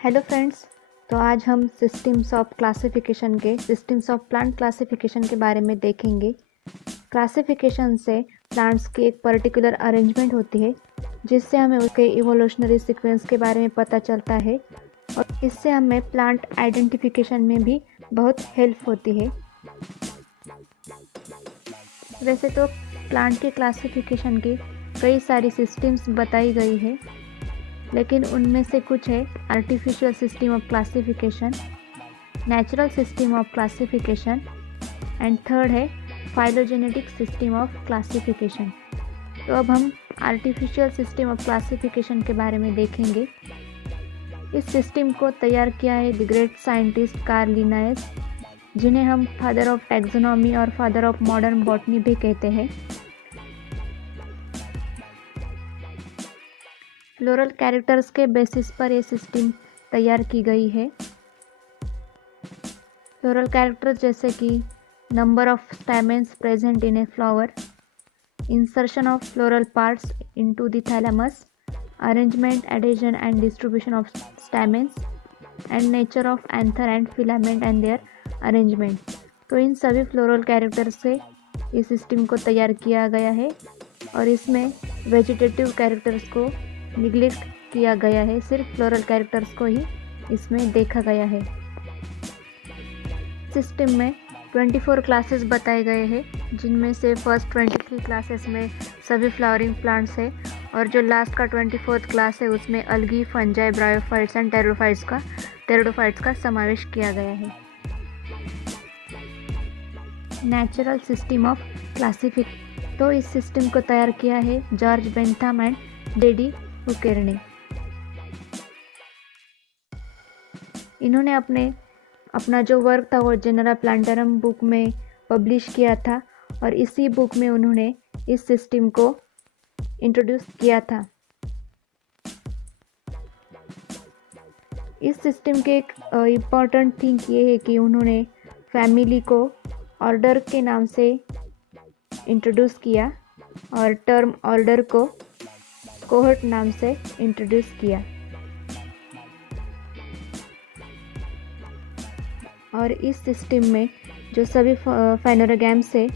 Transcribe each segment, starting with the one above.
Hello friends. तो आज हम सिस्टम्स ऑफ प्लांट क्लासिफिकेशन के बारे में देखेंगे। क्लासिफिकेशन से प्लांट्स की एक पर्टिकुलर अरेंजमेंट होती है जिससे हमें उसके इवोल्यूशनरी सीक्वेंस के बारे में पता चलता है और इससे हमें प्लांट आइडेंटिफिकेशन में भी बहुत हेल्प होती है। वैसे तो प्लांट के क्लासिफिकेशन की कई सारी सिस्टम्स बताई गई है, लेकिन उनमें से कुछ है artificial system of classification, natural system of classification and third है फाइलोजेनेटिक सिस्टम ऑफ क्लासिफिकेशन। तो अब हम आर्टिफिशियल सिस्टम ऑफ क्लासिफिकेशन के बारे में देखेंगे। इस सिस्टम को तैयार किया है the great scientist Carl Linnaeus, जिन्हें हम फादर ऑफ टैक्सोनॉमी और फादर ऑफ मॉडर्न बॉटनी भी कहते हैं। फ्लोरल कैरेक्टर्स के बेसिस पर यह सिस्टम तैयार की गई है। फ्लोरल कैरेक्टर्स जैसे कि number of stamens present in a flower, insertion of floral parts into the thalamus, arrangement, adhesion and distribution of stamens and nature of anther and filament and their arrangement. तो इन सभी floral characters से इस system को तैयार किया गया है और इसमें वेजिटेटिव कैरेक्टर्स को निग्लेक्ट किया गया है, सिर्फ फ्लोरल कैरेक्टर्स को ही इसमें देखा गया है। सिस्टम में 24 क्लासेस बताए गए हैं, जिनमें से फर्स्ट 23 क्लासेस में सभी फ्लावरिंग प्लांट्स है और जो लास्ट का 24th क्लास है उसमें अलगी, फंजाई, ब्रायोफाइट्स एंड टेरिडोफाइट्स का समावेश किया गया है। नेचुरल सिस्टम ऑफ क्लासिफिकेशन, तो इस सिस्टम को तैयार किया है George Bentham and daddy Hooker ने। इन्होंने अपना जो वर्क था वो जेनेरा प्लांटारम बुक में पब्लिश किया था और इसी बुक में उन्होंने इस सिस्टम को इंट्रोड्यूस किया था। इस सिस्टम के एक इम्पॉर्टेंट थिंग ये है कि उन्होंने फैमिली को ऑर्डर के नाम से इंट्रोड्यूस किया और टर्म ऑर्डर को कोहर्ट नाम से इंट्रोड्यूस किया। और इस सिस्टम में जो सभी फाइनोरगैम्स है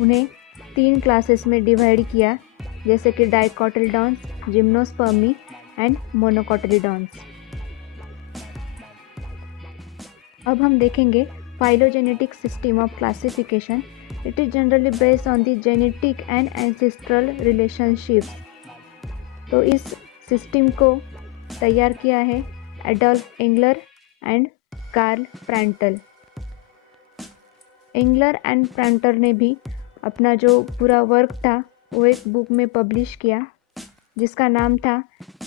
उन्हें 3 क्लासेस में डिवाइड किया, जैसे कि डाइकोटिलडॉन्स, जिम्नोस्पर्मी एंड मोनोकोटिलडॉन्स। अब हम देखेंगे phylogenetic system of classification. It is generally based on the genetic and ancestral relationships. तो इस सिस्टम को तैयार किया है Adolf Engler and Karl Prantl. Engler and Prantl ने भी अपना जो पूरा वर्क था वो एक बुक में पब्लिश किया, जिसका नाम था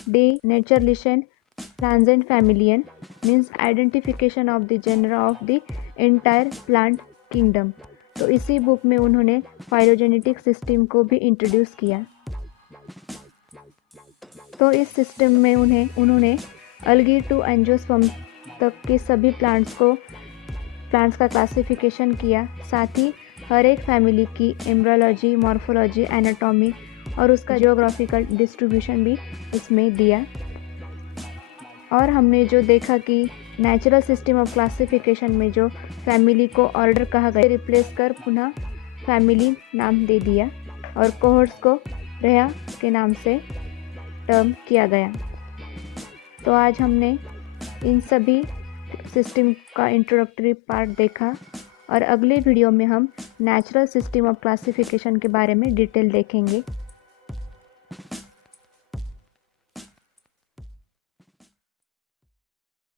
डी नेचरलिशन प्लांजेंट फैमिलियन, means identification of the genera of the entire plant kingdom. तो इसी बुक में उन्होंने फाइलोजेनेटिक सिस्टम को भी इंट्रोड्यूस किया। तो इस सिस्टम में उन्होंने अलगी टू एंजियोस्पर्म तक के सभी प्लांट्स का क्लासिफिकेशन किया, साथ ही हर एक फैमिली की एम्ब्रियोलॉजी, मॉर्फोलॉजी, एनाटॉमी और उसका जियोग्राफिकल डिस्ट्रीब्यूशन भी इसमें दिया। और हमने जो देखा कि नेचुरल सिस्टम ऑफ क्लासिफिकेशन में जो फैमिली को ऑर्डर कहा गया रिप्लेस कर पुनः फैमिली नाम दे दिया और कोहर्ट्स को रेहा के नाम से टर्म किया गया। तो आज हमने इन सभी सिस्टम का इंट्रोडक्टरी पार्ट देखा और अगले वीडियो में हम नेचुरल सिस्टम ऑफ क्लासिफिकेशन के बारे में डिटेल देखेंगे।